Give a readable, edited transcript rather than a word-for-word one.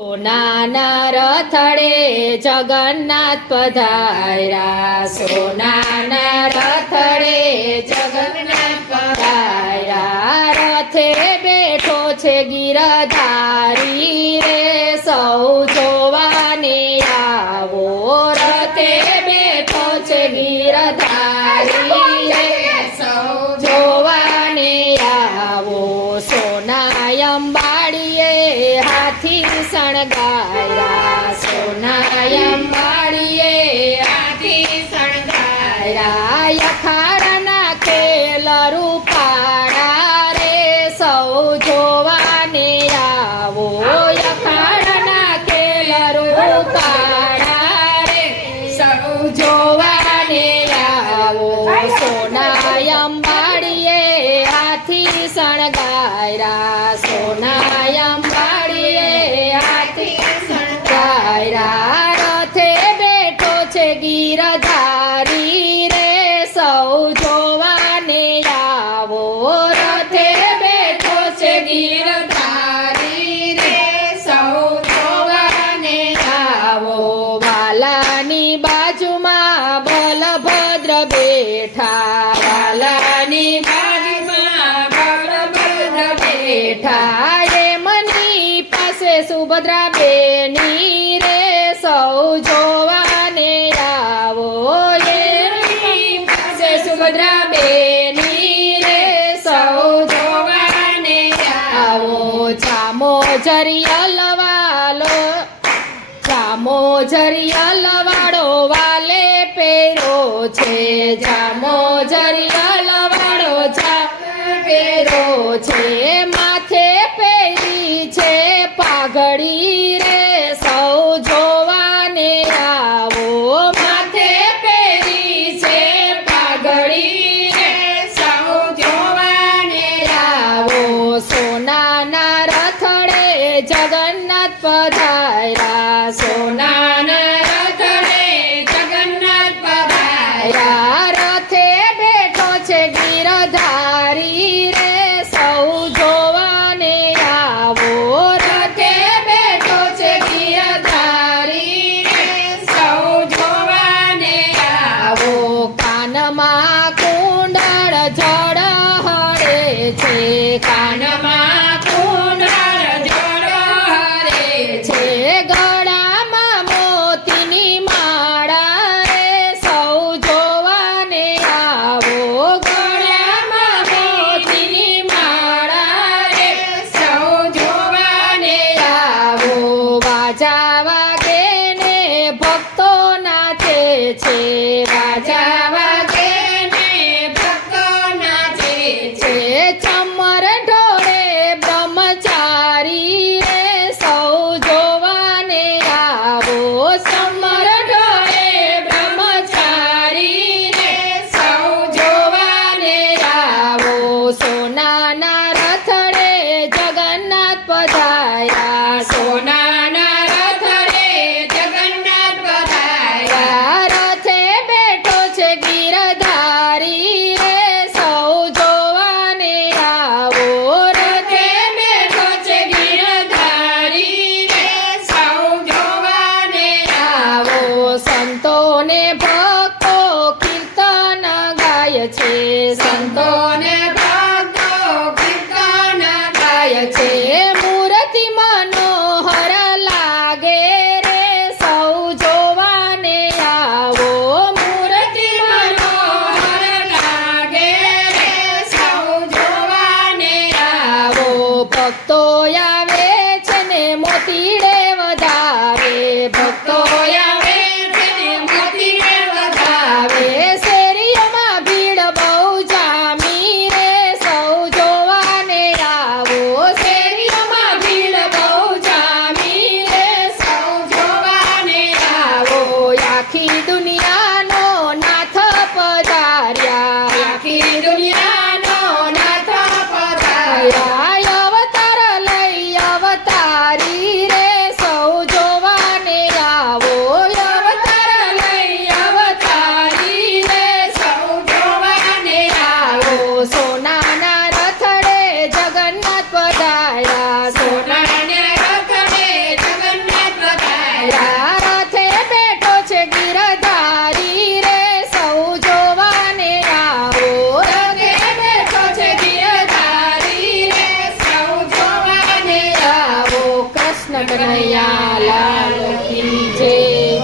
સોનાના રથડે જગન્નાથ પધાર્યા, સોનાના રથડે જગન્નાથ પધાર્યા. રથે બેઠો છે ગિરધારી રે, સૌ જોવાને આવો. રથે બેઠો છે ગિરધારી રે, સૌ જોવાને આવો. સોના અંબાડીએ હાથી શણગાર્યા, સોના અંબાડીએ હાથી શણગાર્યા. અખાડાના ખેલ રૂપાળા રે, સૌ જોવાને આવો. અખાડાના ખેલ રૂપાળા રે, સૌ જોવાને આવો. સોના અંબાડીએ હાથી શણગાર્યા, સોના અંબાડીએ હાથી શણગાર્યા. રથે બેઠો છે ગિરધારી રે, સૌ જોવાને આવો. રથે બેઠો છે ગિરધારી રે, સૌ જોવાને આવો. વાલાની બાજુમાં બલભદ્ર બેઠા, વાલાની બાજુમાં બલભદ્ર બેઠા. મની પાસે સુભદ્રા બેની રે, સૌ જોવાને આવો. મની પાસે સુભદ્રા બેની રે, સૌ જોવાને આવો. ચામોજરિયા લવાડો વાલે પહેરો છે, ચામોજરિયા લવાડો પહેરો છે. માથે પહેરી છે પાઘડી રે, સૌ જોવાને આવો. માથે પહેરી છે પાઘડી રે, સૌ જોવાને આવો. સોનાના રથડે જગન્નાથ પધાર્યા, સોનાના રથડે જગન્નાથ પધાર્યા. રથે બેઠો છે ગિરધારી રે, સૌ જોવાને આવો. રથે બેઠો છે ગિરધારી રે, સૌ જોવાને આવો. કાનમાં કુંડળ જળ હરે છે, કાનમાં કુંડળ જળ હરે છે. ગળામાં મોતીની માળા રે, સૌ જોવાને આવો. ગળામાં મોતીની માળા રે, સૌ જોવાને આવો. વાજા વાગે ને ભક્તો નાચે છે, વાજા વાગે ને ભક્તો નાચે છે. ચમર ઢોળે બ્રહ્મચારી રે, સૌ જોવાને આવો. ચમર ઢોળે બ્રહ્મચારી રે, સૌ જોવાને આવો. સોનાના રથડે જગન્નાથ પધાર્યા, સોનાના રથડે જગન્નાથ પધાર્યા. રથે બેઠો છે ગિરધારી રે, સૌ જોવાને આવો. રથે બેઠો છે ગિરધારી રે, સૌ જોવાને આવો. સંતોને ભક્તો કીર્તન ગાય છે, સંતોને ભક્તો કીર્તન ગાય છે. મૂર્તિ મનોહર લાગે રે, સૌ જોવાને આવો. મૂર્તિ મનોહર લાગે રે, સૌ જોવાને આવો. ભક્તો આવે છે ને મોતીડે વધારે, ભક્તો આવે છે ને મોતીડે વધારે. શેરીઓમાં ભીડ બહુ જામી રે, સૌ જોવાને આવો. શેરીઓમાં ભીડ બહુ જામી રે, સૌ જોવાને આવો. આખી દુનિયાનો નાથ પધાર્યા, આખી દુનિયાનો નાથ પધાર્યા. અવતાર લઈ અવતારી રે, સૌ જોવાને આવો. કનૈયા લાલ કી જય.